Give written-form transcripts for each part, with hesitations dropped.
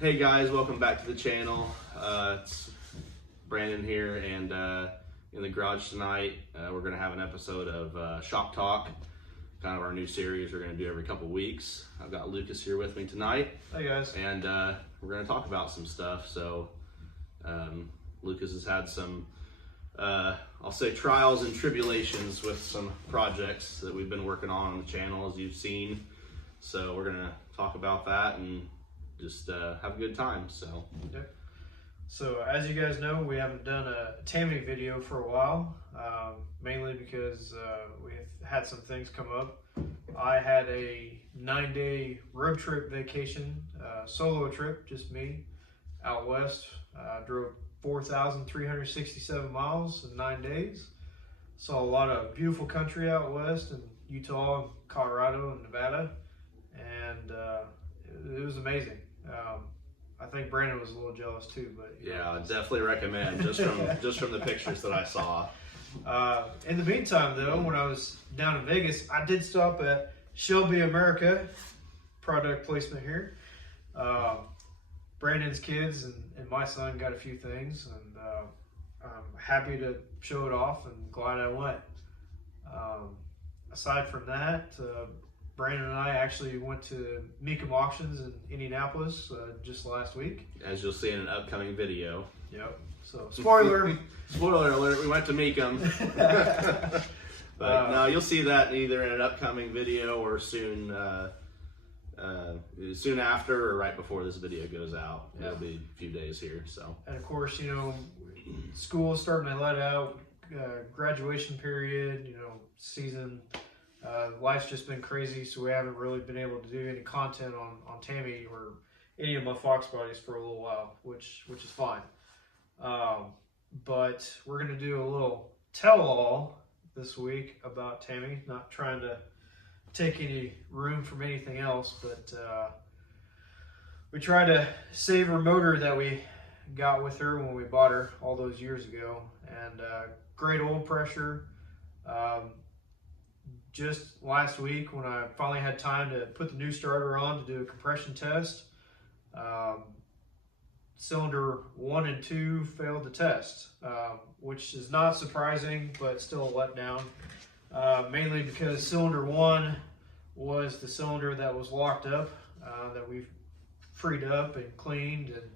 Hey guys, welcome back to the channel. It's Brandon here, and in the garage tonight we're going to have an episode of Shop Talk, kind of our new series we're going to do every couple weeks. I've got Lucas here with me tonight. Hey guys. And we're going to talk about some stuff. So Lucas has had some, I'll say, trials and tribulations with some projects that we've been working on the channel, as you've seen. So we're going to talk about that and just have a good time. So as you guys know, we haven't done a Tammy video for a while, mainly because we've had some things come up. I had a 9-day road trip vacation, solo trip, just me, out west. Drove 4,367 miles in 9 days. Saw a lot of beautiful country out west in Utah, Colorado, and Nevada, and it was amazing. I think Brandon was a little jealous too, but yeah, I definitely recommend just from the pictures that I saw. In the meantime, though, when I was down in Vegas, I did stop at Shelby America, product placement here. Brandon's kids and my son got a few things, and I'm happy to show it off and glad I went. Aside from that, Brandon and I actually went to Mecum Auctions in Indianapolis just last week. As you'll see in an upcoming video. Yep. So, spoiler. Spoiler alert, we went to Mecum. But no, you'll see that either in an upcoming video or soon after or right before this video goes out. Yeah. It'll be a few days here. So. And of course, you know, school is starting to let out, graduation period, season. Life's just been crazy, so we haven't really been able to do any content on Tammy or any of my Fox buddies for a little while, which is fine. But we're going to do a little tell-all this week about Tammy, not trying to take any room from anything else, but we tried to save her motor that we got with her when we bought her all those years ago, and great oil pressure. Just last week, when I finally had time to put the new starter on to do a compression test, cylinder 1 and 2 failed the test, which is not surprising, but still a letdown, mainly because cylinder 1 was the cylinder that was locked up, that we freed up and cleaned and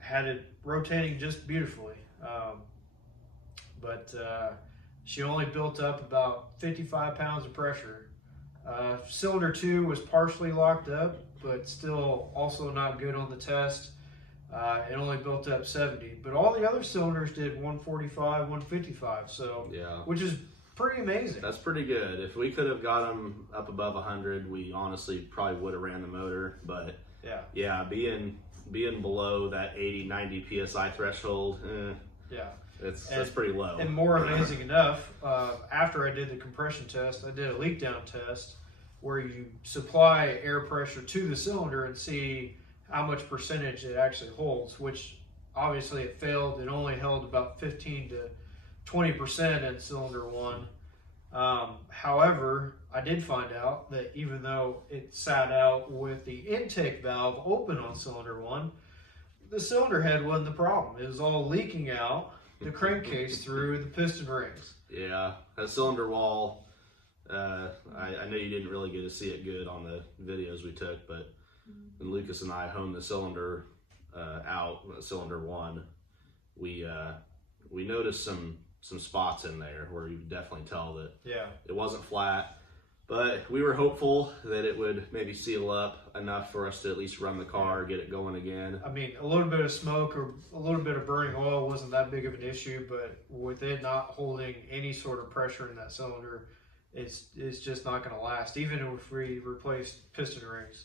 had it rotating just beautifully. But she only built up about 55 pounds of pressure. Cylinder 2 was partially locked up, but still also not good on the test. It only built up 70, but all the other cylinders did 145, 155, so yeah, which is pretty amazing. That's pretty good. If we could have got them up above 100, we honestly probably would have ran the motor, but yeah, being below that 80, 90 PSI threshold, that's pretty low. And more amazing enough, after I did the compression test, I did a leak down test where you supply air pressure to the cylinder and see how much percentage it actually holds, which obviously it failed. It only held about 15 to 20% in cylinder 1. However, I did find out that even though it sat out with the intake valve open on cylinder 1, the cylinder head wasn't the problem. It was all leaking out the crankcase through the piston rings. Yeah, that cylinder wall, I know you didn't really get to see it good on the videos we took, but when Lucas and I honed the cylinder out, cylinder 1, we noticed some spots in there where you could definitely tell that it wasn't flat. But we were hopeful that it would maybe seal up enough for us to at least run the car, get it going again. I mean, a little bit of smoke or a little bit of burning oil wasn't that big of an issue, but with it not holding any sort of pressure in that cylinder, it's just not going to last, even if we replaced piston rings.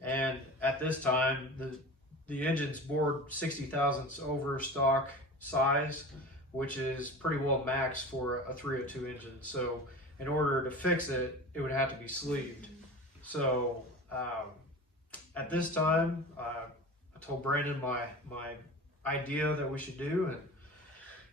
And at this time, the engine's bored 60 thousandths over stock size, which is pretty well max for a 302 engine. So in order to fix it, it would have to be sleeved. So at this time, I told Brandon my idea that we should do,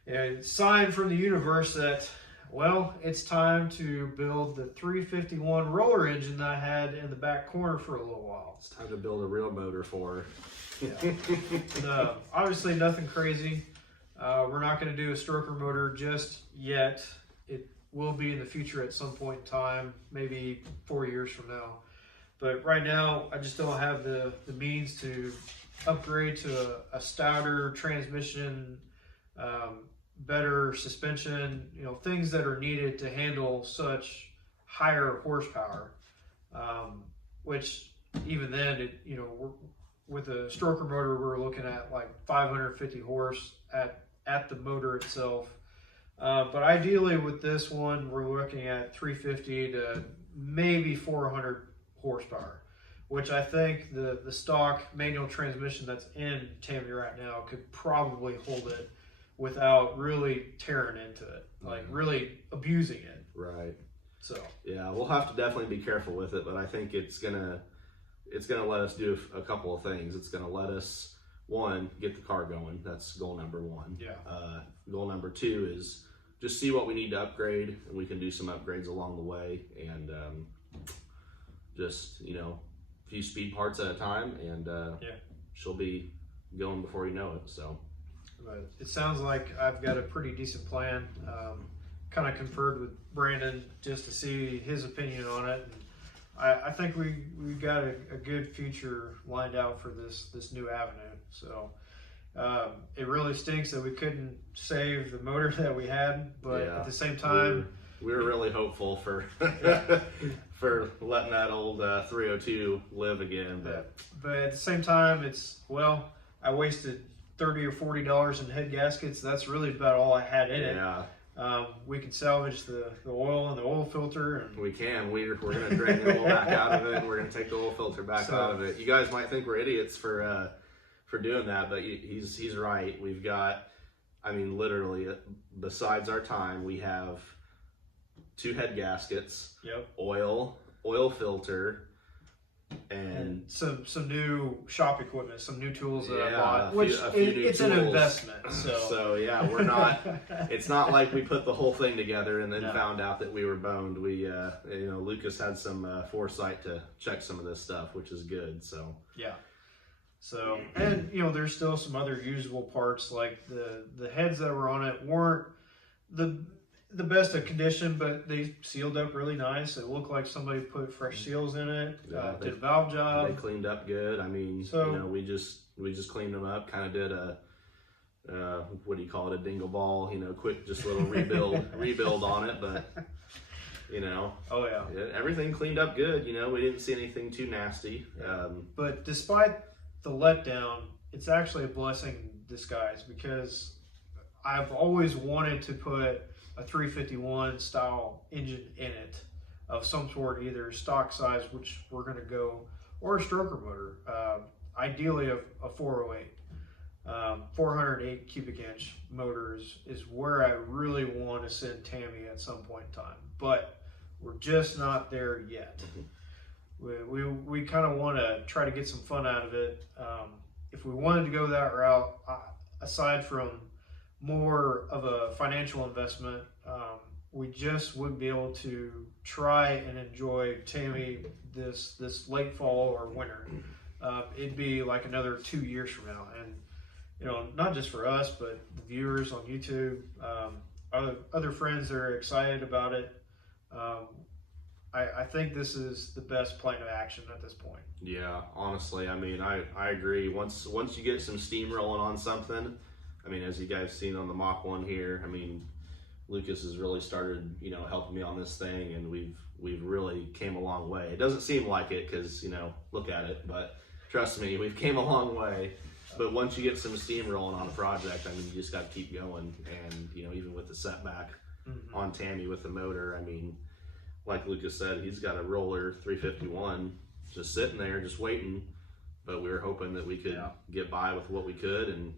and a sign from the universe that, well, it's time to build the 351 roller engine that I had in the back corner for a little while. It's time to build a real motor for her. Yeah. No, obviously nothing crazy. We're not going to do a stroker motor just yet. It will be in the future at some point in time, maybe 4 years from now. But right now, I just don't have the means to upgrade to a stouter transmission, better suspension, things that are needed to handle such higher horsepower. Which even then, with a stroker motor, we're looking at like 550 horse at the motor itself. But ideally with this one, we're looking at 350 to maybe 400 horsepower, which I think the stock manual transmission that's in Tammy right now could probably hold it without really tearing into it, like really abusing it. Right. So yeah, we'll have to definitely be careful with it, but I think it's gonna let us do a couple of things. It's gonna let us, one, get the car going. That's goal number one. Yeah. Goal number two is just see what we need to upgrade, and we can do some upgrades along the way, and just a few speed parts at a time, and she'll be going before you know it. So, but it sounds like I've got a pretty decent plan. Kind of conferred with Brandon just to see his opinion on it. And I think we got a good future lined out for this new avenue. So it really stinks that we couldn't save the motor that we had, but at the same time, we were really hopeful for for letting that old 302 live again. But at the same time, I wasted $30 or $40 in head gaskets. That's really about all I had in it. Yeah. We can salvage the oil and the oil filter. And we can. We're going to drain the oil back out of it, and we're going to take the oil filter back out of it. You guys might think we're idiots for doing that, but he's right. We've got, literally, besides our time, we have 2 head gaskets, oil filter, and some new shop equipment, some new tools that I bought, it's an investment. So yeah, we're not. It's not like we put the whole thing together and then found out that we were boned. We, Lucas had some foresight to check some of this stuff, which is good. So yeah. So and there's still some other usable parts, like the heads that were on it weren't the best of condition, but they sealed up really nice. It looked like somebody put fresh seals in it. Did a valve job. They cleaned up good. We just cleaned them up. Kind of did a what do you call it? A dingle ball. Quick, just a little rebuild on it. But oh yeah, everything cleaned up good. We didn't see anything too nasty. But despite the letdown, it's actually a blessing in disguise, because I've always wanted to put a 351 style engine in it of some sort, either stock size, which we're going to go, or a stroker motor. Ideally a 408. 408 cubic inch motors is where I really want to send Tammy at some point in time, but we're just not there yet. We kind of want to try to get some fun out of it. If we wanted to go that route, aside from more of a financial investment, we just wouldn't be able to try and enjoy Tammy this late fall or winter. It'd be like another 2 years from now, and not just for us, but the viewers on YouTube, other friends that are excited about it. I think this is the best plan of action at this point. Yeah, honestly, I agree. Once you get some steam rolling on something, as you guys seen on the Mach 1 here, Lucas has really started, helping me on this thing, and we've really came a long way. It doesn't seem like it because, look at it, but trust me, we've came a long way. But once you get some steam rolling on a project, you just got to keep going. And, even with the setback on Tammy with the motor, like Lucas said, he's got a roller 351 just sitting there, just waiting. But we were hoping that we could get by with what we could, and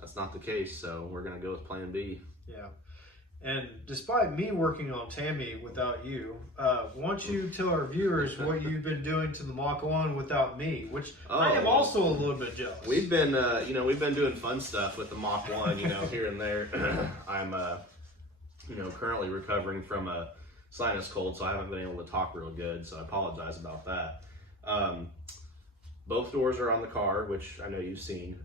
that's not the case. So we're going to go with plan B. Yeah. And despite me working on Tammy without you, why don't you tell our viewers what you've been doing to the Mach 1 without me, which I am also a little bit jealous. We've been, we've been doing fun stuff with the Mach 1, here and there. I'm, currently recovering from a sinus cold, so I haven't been able to talk real good, so I apologize about that. both doors are on the car, which I know you've seen.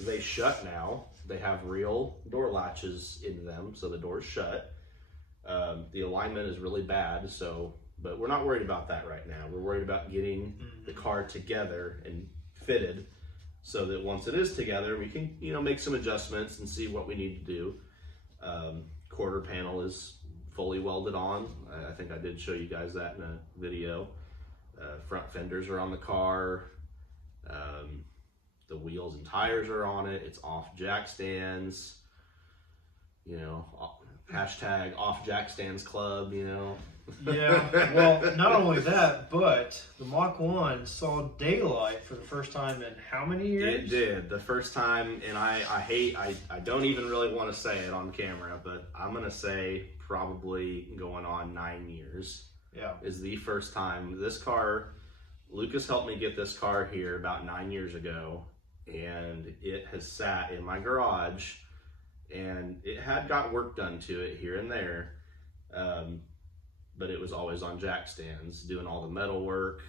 They shut now. They have real door latches in them, so the door's shut. The alignment is really bad, but we're not worried about that right now. We're worried about getting the car together and fitted so that once it is together, we can, make some adjustments and see what we need to do. Quarter panel is fully welded on. I think I did show you guys that in a video. Front fenders are on the car. The wheels and tires are on it. It's off jack stands. Hashtag off jack stands club, Yeah, well, not only that, but the Mach 1 saw daylight for the first time in how many years? It did. The first time, and I don't even really want to say it on camera, but I'm going to say probably going on 9 years. Yeah. Is the first time. This car, Lucas helped me get this car here about 9 years ago, and it has sat in my garage, and it had got work done to it here and there. But it was always on jack stands, doing all the metal work,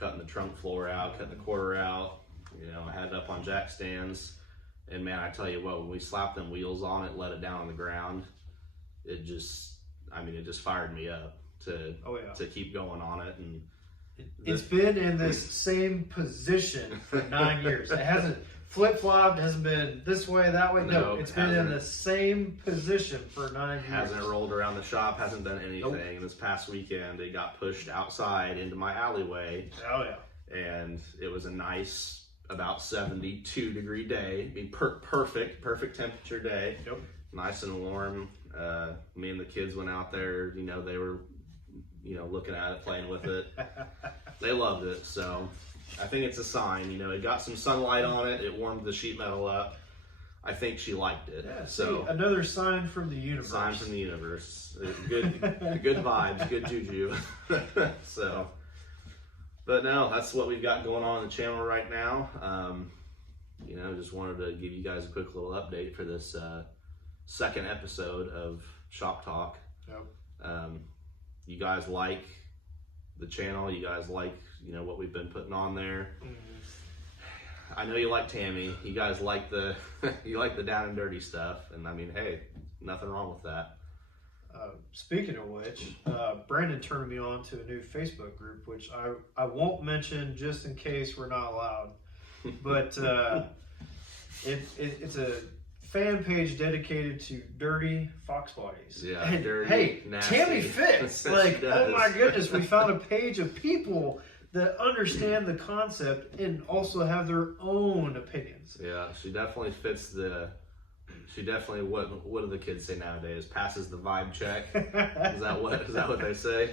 cutting the trunk floor out, cutting the quarter out. I had it up on jack stands. And man, I tell you what, when we slapped them wheels on it, let it down on the ground, it just fired me up to keep going on it. And it's been in this same position for 9 years. It hasn't flip-flopped, hasn't been this way, that way. No, it's been in the same position for 9 years. Hasn't rolled around the shop, hasn't done anything. Nope. This past weekend, it got pushed outside into my alleyway. Oh, yeah. And it was a nice, about 72-degree day. I mean, perfect temperature day. Yep. Nice and warm. Me and the kids went out there. They were, looking at it, playing with it. They loved it, so... I think it's a sign, it got some sunlight on it. It warmed the sheet metal up. I think she liked it. Yeah, so another sign from the universe. Sign from the universe. Good vibes, good juju. So, but no, that's what we've got going on the channel right now. Just wanted to give you guys a quick little update for this second episode of Shop Talk. Yep. You guys like the channel? You guys like what we've been putting on there? I know you like Tammy. You guys like the down and dirty stuff, and I mean, hey, nothing wrong with that. Speaking of which, Brandon turned me on to a new Facebook group, which I won't mention just in case we're not allowed, but it's a fan page dedicated to dirty fox bodies. Yeah, and dirty, hey, nasty. Tammy fits. Like, oh my goodness, we found a page of people that understand the concept and also have their own opinions. Yeah, she definitely fits what do the kids say nowadays? Passes the vibe check. Is that what they say?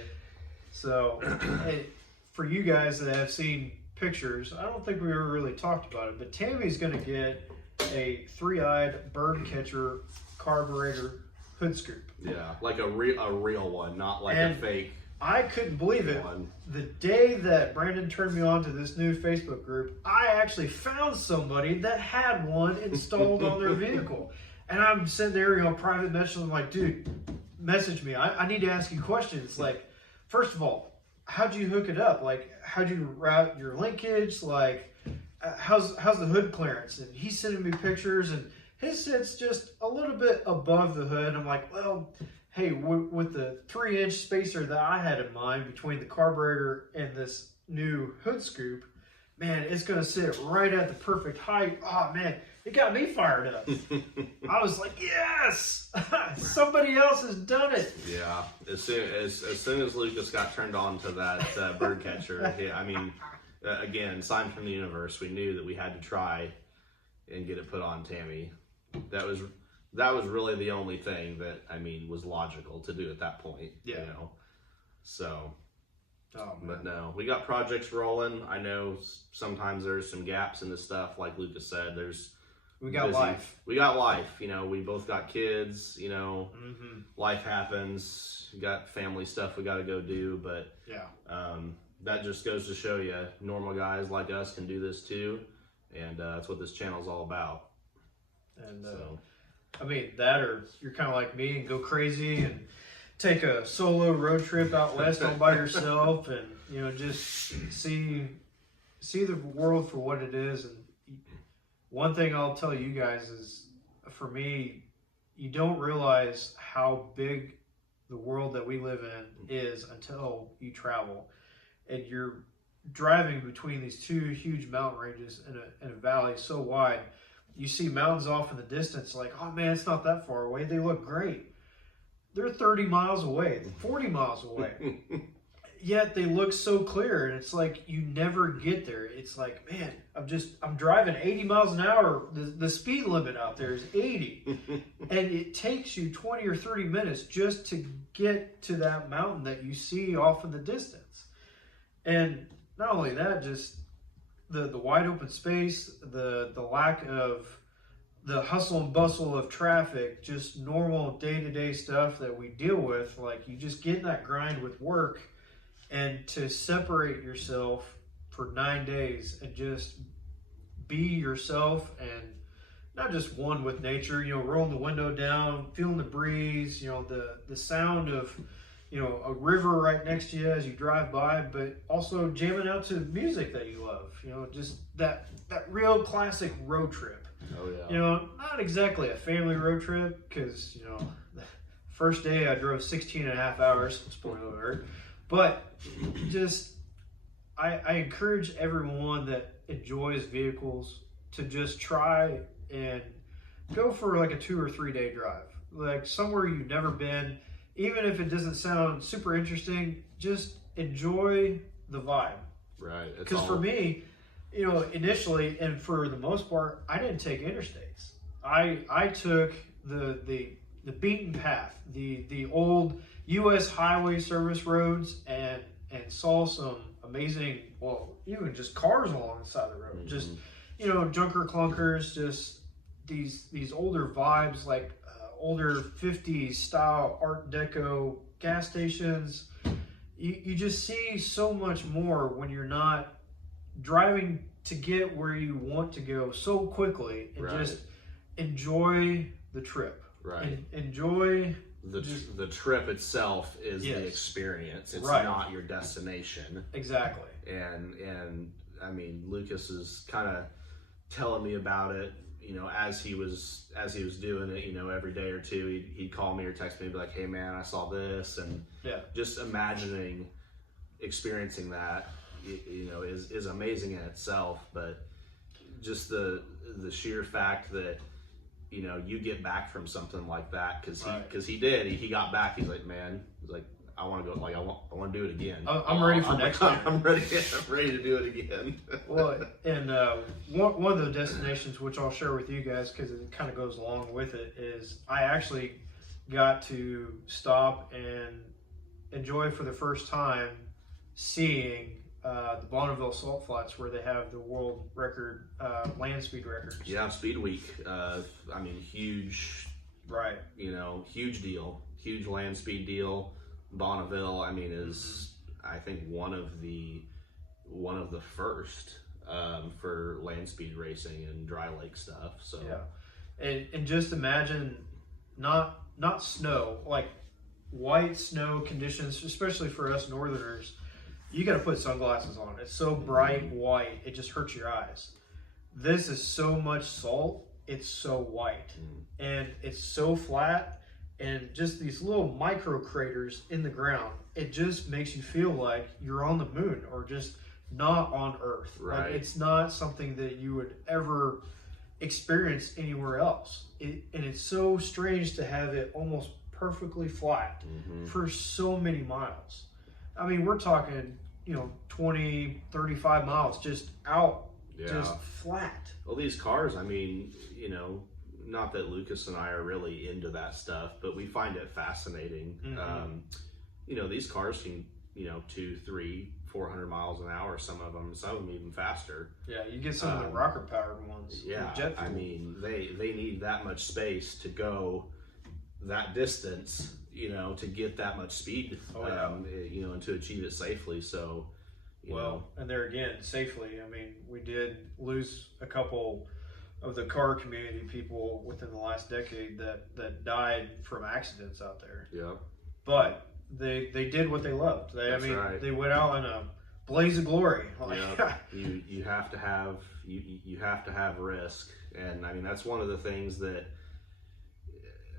So, hey, for you guys that have seen pictures, I don't think we ever really talked about it, but Tammy's going to get a 3-eyed bird catcher carburetor hood scoop. Yeah, like a real one, not like a fake. I couldn't believe it. The day that Brandon turned me on to this new Facebook group, I actually found somebody that had one installed on their vehicle. And I'm sitting there, private messaging. I'm like, dude, message me. I need to ask you questions. Like, first of all, how'd you hook it up? Like, how'd you route your linkage? Like, how's the hood clearance? And he's sending me pictures, and his sits just a little bit above the hood. I'm like, well, hey, with the 3-inch spacer that I had in mind between the carburetor and this new hood scoop, man, it's going to sit right at the perfect height. Oh, man, it got me fired up. I was like, yes, somebody else has done it. Yeah, as soon as Lucas got turned on to that bird catcher, I mean, again, sign from the universe, we knew that we had to try and get it put on Tammy. That was really the only thing that, was logical to do at that point. Yeah. So, but no, we got projects rolling. I know sometimes there's some gaps in the stuff, like Lucas said. We got life. We got life. We both got kids. Life happens. We got family stuff we got to go do. But yeah, that just goes to show you, normal guys like us can do this too, and that's what this channel's all about. And that, or you're kind of like me and go crazy and take a solo road trip out west all by yourself, and just see see the world for what it is. And one thing I'll tell you guys is, for me, you don't realize how big the world that we live in is until you travel, and you're driving between these two huge mountain ranges in a valley so wide. You see mountains off in the distance, like, oh man, it's not that far away. They look great. They're 30 miles away, 40 miles away. Yet they look so clear, and it's like you never get there. It's like, man, I'm driving 80 miles an hour. The speed limit out there is 80. And it takes you 20 or 30 minutes just to get to that mountain that you see off in the distance. And not only that, just the wide open space, the lack of the hustle and bustle of traffic, just normal day-to-day stuff that we deal with. Like, you just get in that grind with work, and to separate yourself for 9 days and just be yourself, and not just one with nature, rolling the window down, feeling the breeze, the sound of, a river right next to you as you drive by, but also jamming out to music that you love, just that real classic road trip. Oh yeah. Not exactly a family road trip, because, the first day I drove 16 and a half hours, spoiler alert, but just, I encourage everyone that enjoys vehicles to just try and go for like a 2 or 3 day drive, like somewhere you've never been. Even if it doesn't sound super interesting, just enjoy the vibe. Right. Because for me, initially, and for the most part, I didn't take interstates. I took the beaten path, the old U.S. highway service roads, and saw some amazing, even just cars along the side of the road. Mm-hmm. Just, junker clunkers, just these older vibes, like older 50s style Art Deco gas stations. You just see so much more when you're not driving to get where you want to go so quickly, and right. Just enjoy the trip. Right. Enjoy the trip itself is yes. the experience. It's right. not your destination. Exactly. And I mean, Lucas is kind of telling me about it, as he was doing it, every day or two, he'd call me or text me and be like, hey man, I saw this. And yeah. Just imagining experiencing that, is amazing in itself. But just the sheer fact that, you get back from something like that, because he got back, he's like, man, I want to go, like, I want to do it again. I'm ready for next year. I'm ready to do it again. Well, and one of the destinations, which I'll share with you guys because it kind of goes along with it, is I actually got to stop and enjoy for the first time seeing the Bonneville Salt Flats, where they have the world record land speed records. Yeah, Speed Week. Huge. Right. Huge deal. Huge land speed deal. Bonneville, is I think one of the first for land speed racing and dry lake stuff. So yeah, and just imagine not snow, like white snow conditions, especially for us northerners. You got to put sunglasses on. It's so bright white, it just hurts your eyes. This is so much salt, it's so white, and it's so flat, and just these little micro craters in the ground. It just makes you feel like you're on the moon, or just not on Earth. Right. Like, it's not something that you would ever experience anywhere else. And it's so strange to have it almost perfectly flat for so many miles. We're talking, 20, 35 miles just out, just flat. Well, these cars, not that Lucas and I are really into that stuff, but we find it fascinating. Mm-hmm. These cars can, 200, 300, 400 miles an hour, some of them even faster. Yeah, you get some of the rocket powered ones. Yeah, jet fuel. They need that much space to go that distance, to get that much speed, and to achieve it safely. So, and there again, safely. We did lose a couple of the car community people within the last decade that died from accidents out there. Yeah. But they did what they loved. They went out in a blaze of glory. Like, you have to have you have to have risk, and I mean that's one of the things that,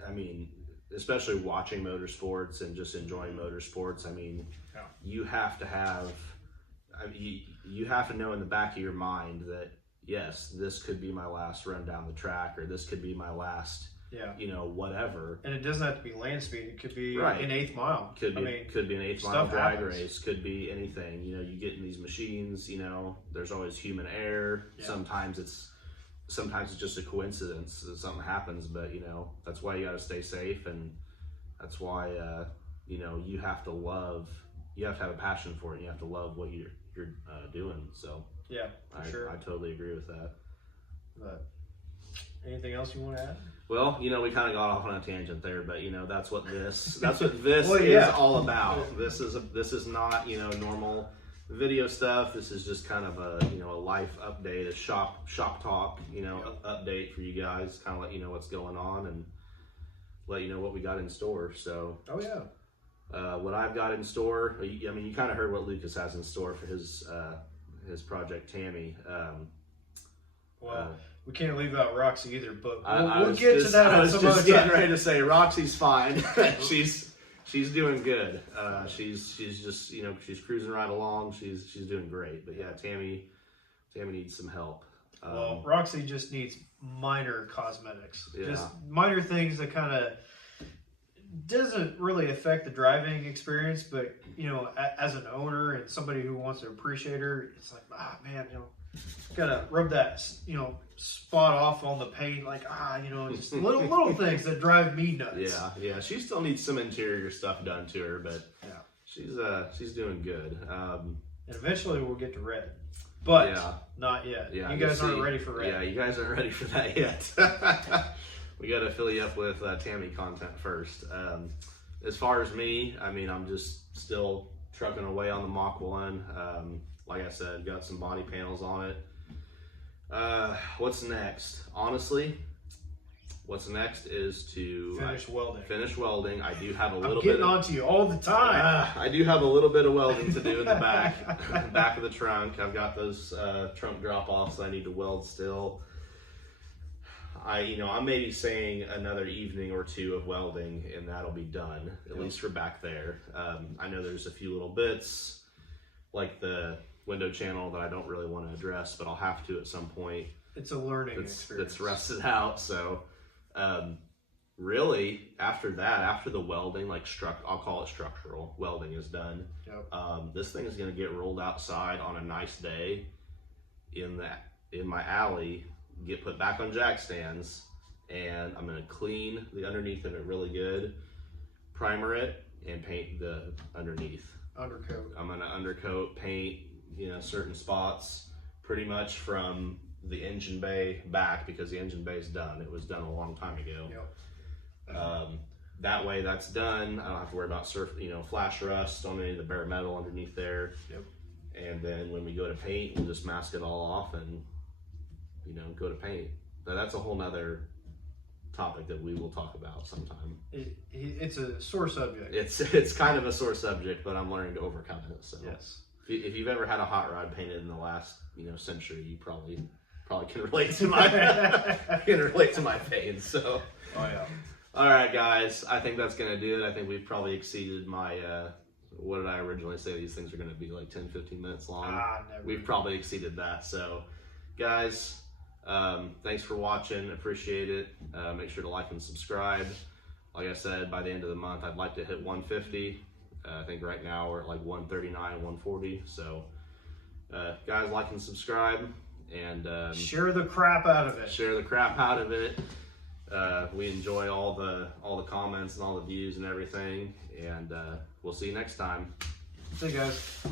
I mean, especially watching motorsports and just enjoying motorsports. I mean, you have to have, you have to know in the back of your mind that yes, this could be my last run down the track, or this could be my last. You know, whatever. And it doesn't have to be land speed. It could be right. an 8th mile. Could be an 8th mile drag race. Could be anything. You know, you get in these machines. You know, there's always human error. Sometimes it's just a coincidence that something happens. But you know, that's why you got to stay safe, and that's why you know, you have to have a passion for it. And you have to love what you're doing. So sure. I totally agree with that. But anything else you want to add? Well, you know, we kind of got off on a tangent there, but you know, that's what this is all about. This is not, you know, normal video stuff. This is just kind of a, you know, a life update, a shop talk, you know, update for you guys, kind of let you know what's going on and let you know what we got in store. So, what I've got in store, I mean, you kind of heard what Lucas has in store for his project Tammy. We can't leave out Roxy either, but we'll get to that. I was just getting ready to say Roxy's fine. she's doing good. She's just, you know, she's cruising right along. She's doing great. But yeah, Tammy needs some help. Well, Roxy just needs minor cosmetics, just minor things that kind of doesn't really affect the driving experience. But you know, as an owner and somebody who wants to appreciate her, it's like, man, you know, gotta rub that, you know, spot off on the paint, like you know, just little things that drive me nuts. Yeah. She still needs some interior stuff done to her, but she's doing good. And eventually we'll get to red, but not yet. Yeah, you guys aren't ready for red. Yeah, you guys aren't ready for that yet. We got to fill you up with Tammy content first. As far as me, I mean, I'm just still trucking away on the Mach 1. Like I said, got some body panels on it. What's next? Honestly, what's next is to finish welding. I do have a little bit. I'm getting onto you all the time. I do have a little bit of welding to do in the back of the trunk. I've got those trunk drop-offs I need to weld still. I'm maybe saying another evening or two of welding, and that'll be done, at least for back there. I know there's a few little bits, like the window channel, that I don't really want to address, but I'll have to at some point. It's a learning experience. It's rusted out, so really, after that, after the welding, I'll call it structural welding is done. This thing is going to get rolled outside on a nice day in my alley, get put back on jack stands, and I'm going to clean the underneath of it really good, primer it, and paint the underneath. Undercoat. I'm going to undercoat, paint, certain spots, pretty much from the engine bay back, because the engine bay is done. It was done a long time ago. That way that's done. I don't have to worry about flash rust on any of the bare metal underneath there. And then when we go to paint, we'll just mask it all off and go to paint. But that's a whole nother topic that we will talk about sometime. It's a sore subject. It's kind of a sore subject, but I'm learning to overcome it. So yes. If you've ever had a hot rod painted in the last century, you probably can relate to my pain. So all right, guys, I think that's gonna do it. I think we've probably exceeded my what did I originally say these things are gonna be, like 10-15 minutes long? Never. We've probably exceeded that. So guys, thanks for watching, appreciate it. Make sure to like and subscribe. Like I said, by the end of the month I'd like to hit 150. I think right now we're at like 139, 140. So guys, like and subscribe, and share the crap out of it. We enjoy all the comments and all the views and everything, and we'll see you next time. See you guys.